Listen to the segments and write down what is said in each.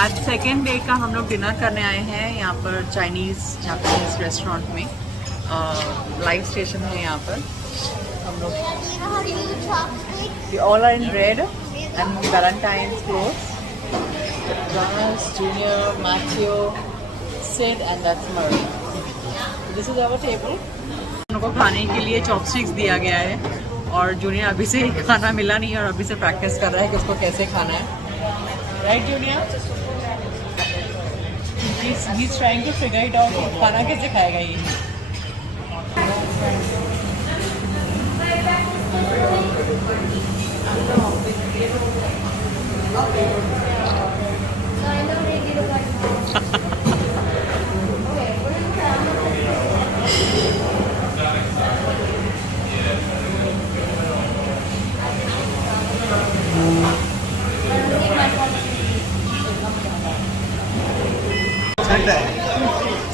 आज second day का हम लोग डिनर करने आए हैं यहाँ पर जापानीज रेस्टोरेंट में। लाइव स्टेशन है यहाँ पर। हम लोग all are in red and Valentine's clothes. Jonas, Junior, Matthew, Sid and that's Murray. This is our table. उनको खाने के लिए चॉपस्टिक्स दिया गया है और जूनियर अभी से खाना मिला नहीं और अभी से प्रैक्टिस कर रहा है कि उसको कैसे खाना है। Right junior? He's trying to figure it out कि खाना कैसे खाएगा ये।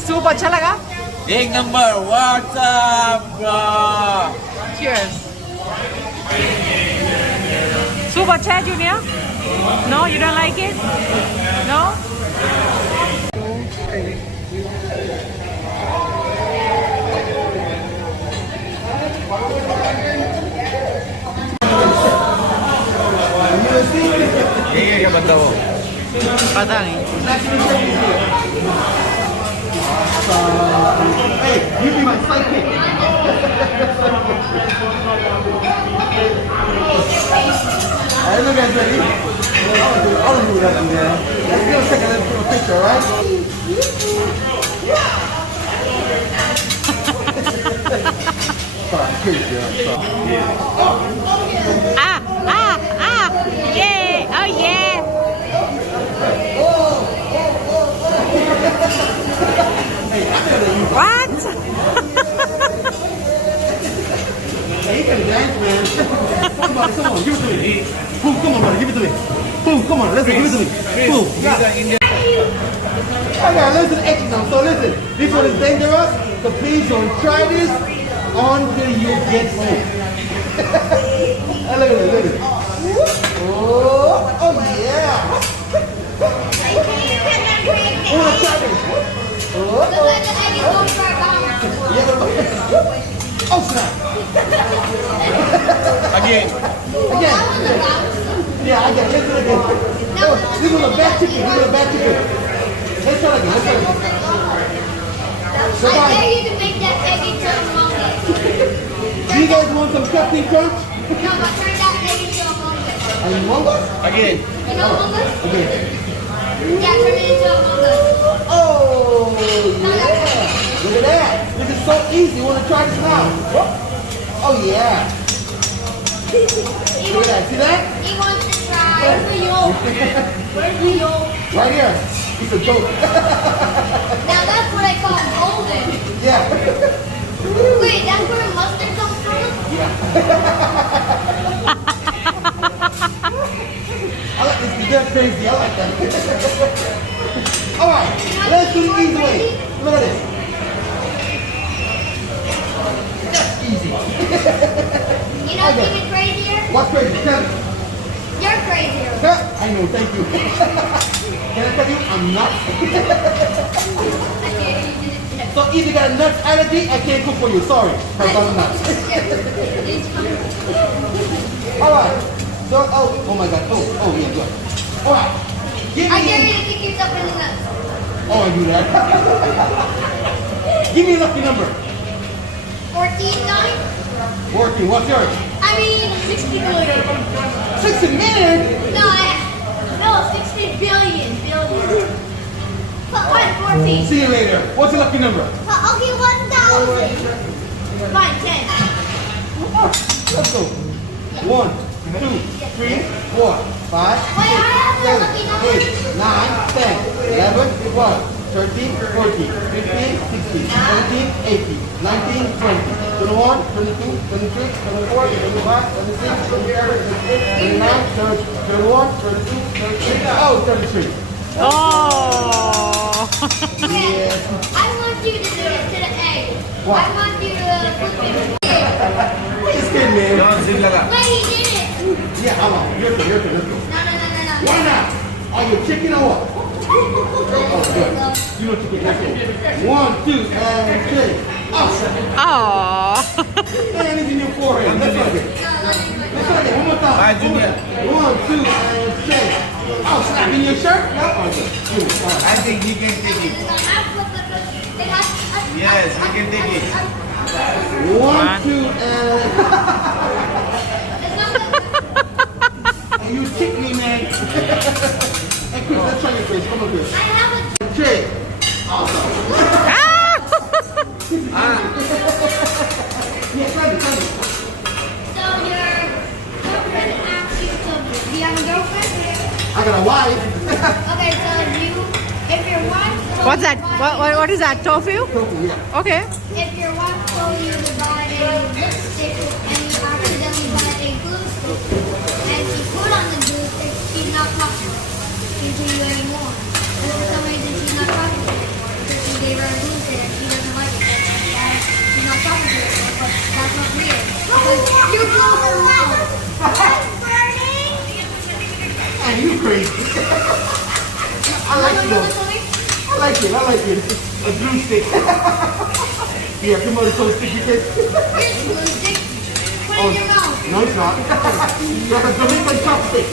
सूप अच्छा लगा? एक number. What's up, bro? Cheers. Soup अच्छा है junior? No, you don't like it? No? ये क्या बंदा वो? पता नहीं। Hey, you be my sidekick. Hey, look at Betty. I'll do that in there. Let's get a second and take a picture, right? Sorry, crazy, I'm sorry. Ah! Yeah! Oh yeah! What? Hey, you can dance, man. Come on, give it to me. Boom, come on, brother, give it to me. Boom, come on, listen, give it to me. Boom. Okay, listen, action now. So listen, this one is dangerous, so please don't try this until you get home. Hey, look at it, look at it. Oh yeah. Who wanna try this? Oh snap! Again. Yeah, I get it. Let's do it again. No, this was a bad chicken. Let's try it again. I dare you to make that baby turn monkey. Do you guys want some Captain Crunch? No, but turn that baby into a monkey. Are you hungry? Again. You know monkey? Okay. Yeah, turn it into a monkey. Oh, yeah. Look at that. This is so easy. You want to try this now? Oh, yeah. Look at that. See that? He wants to try. Where's the yolk? Where's the yolk? Right here. It's a joke. Now that's what I call golden. Yeah. Wait, that's where mustard comes from? I like this. They're crazy. I like that. All right. Let's do the easy way. Look at this. That's easy. You know what's even crazier? What's crazy? Tell me. You're crazier. I know. Thank you. Can I tell you? I'm nuts. So if you got a nuts allergy, I can't cook for you. Sorry. But I'm nuts. All right. So, oh my God. Oh yeah, good. All right. Give I dare me. you to kick yourself in the nuts. Oh, I do that. Give me a lucky number. 14, 9? 14. What's yours? I mean, 60 billion. 60 million. No, 60 billion. Fine, 14. See you later. What's your lucky number? Okay, 1,000. Fine, 10. Let's go. 1, 2, 3, 4, 5, 6, 7, 8, 9, 10, 11, 12, 13, 14, 15, 16, 17, 18, 19, 20, 21, 22, 23, 24, 25, 26, 27, 28, 29, 30, 31, 32, 33, oh, 33. Oh! Yeah. I want you to do it to the egg. What? I want you to flip it. Just kidding, man. John, zip lगा. Wait, he did it. Yeah, I'm on. Your turn, let's go. No. Why not? Are you chicken or what? Oh, good. You know what you get. Let's go. 1, 2, and 3. Awesome. Aww. And it's in your forehead. Let's go again. Let's go again. One more time. Bye, Junior. 1, 2, and 3. Oh, snap in your shirt? Yeah. Oh, good. Good. All right. I think he can take it. Yes, he can take it. 1, 2, and... And you kick me, man. Hey, Chris, let's try your face. Come on, Chris. Jay. Awesome. Yeah, try it. So your girlfriend asks you to be on a girlfriend? I got a wife. Okay, so if your wife told What's you that? to buy- What is that? Tofu? Yeah. Okay. If your wife told you to buy a lipstick and you accidentally buy a glue stick and she put on the glue stick, she's not talking to you anymore. And for some reason she's not talking to you anymore because you gave her a glue stick and she doesn't like it. And she's not talking to you anymore, but that's not weird. Because you blew her mouth. That's burning! Man, you crazy. I like it though. I like it. A glue stick. Yeah, come on, so sticky kiss. Here's a glue stick. Put it in your mouth. No, it's not. That's a Jamaican chopstick.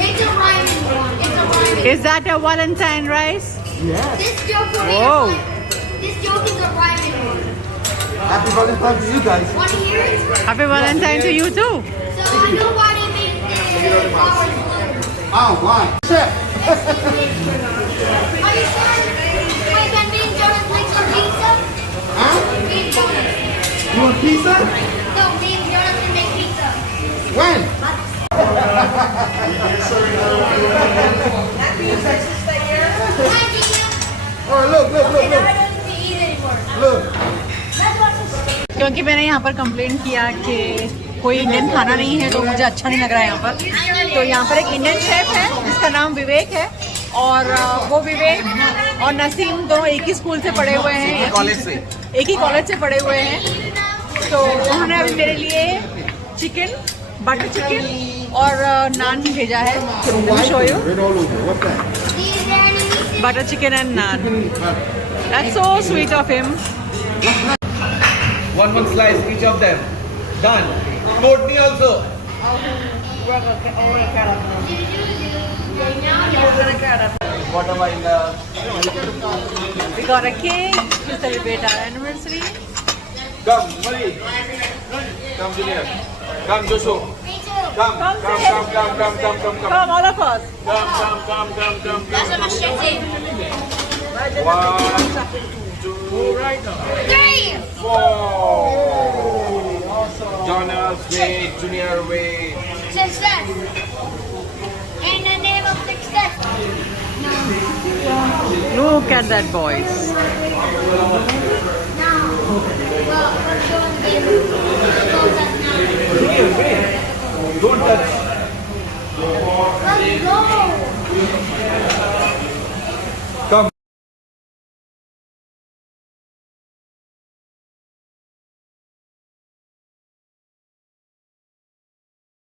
It's a rhyming one. It's a rhyming. Is that a Valentine rice? Yeah. This joke over Whoa. here. This joke is a rhyming one. Happy Valentine to you guys. Want to hear it? Happy Valentine to you too. So I know why they made the flowers blue. Oh, why? Chef. Are you sure? Wait, can me and Jonas make some pizza? Huh? Me and Jonas. You want pizza? No, me and Jonas can make pizza. When? Hi, Gina. Oh, look. Now I don't need to eat anymore. Look. Let's watch this. क्योंकि मैंने यहाँ पर complain किया कि कोई Indian खाना नहीं है तो मुझे अच्छा नहीं लग रहा है यहाँ पर। तो यहाँ पर एक इंडियन शेफ है जिसका नाम विवेक है और वो विवेक और नसीम दोनों एक ही स्कूल से पढ़े हुए हैं, एक ही कॉलेज से पढ़े हुए हैं। तो उन्होंने अभी मेरे लिए चिकन, बटर चिकन और नान भेजा है। Show you Red all over. What's that? Is there any meat? Butter chicken and naan. That's so sweet of him. One slice, each of them. Done. Courtney also. Whatever in the... We got a cake to celebrate our anniversary. Come, Marie. Come, Junior. Come, Joshua. Me too. Come, Come, all of us. Come. That's a machete. 1, 2, 3. 4. Jonas, wait, Junior, wait. Success. In the name of success. No. Look at that, boys. No. Well, we're going to be close at now. Don't touch. Let's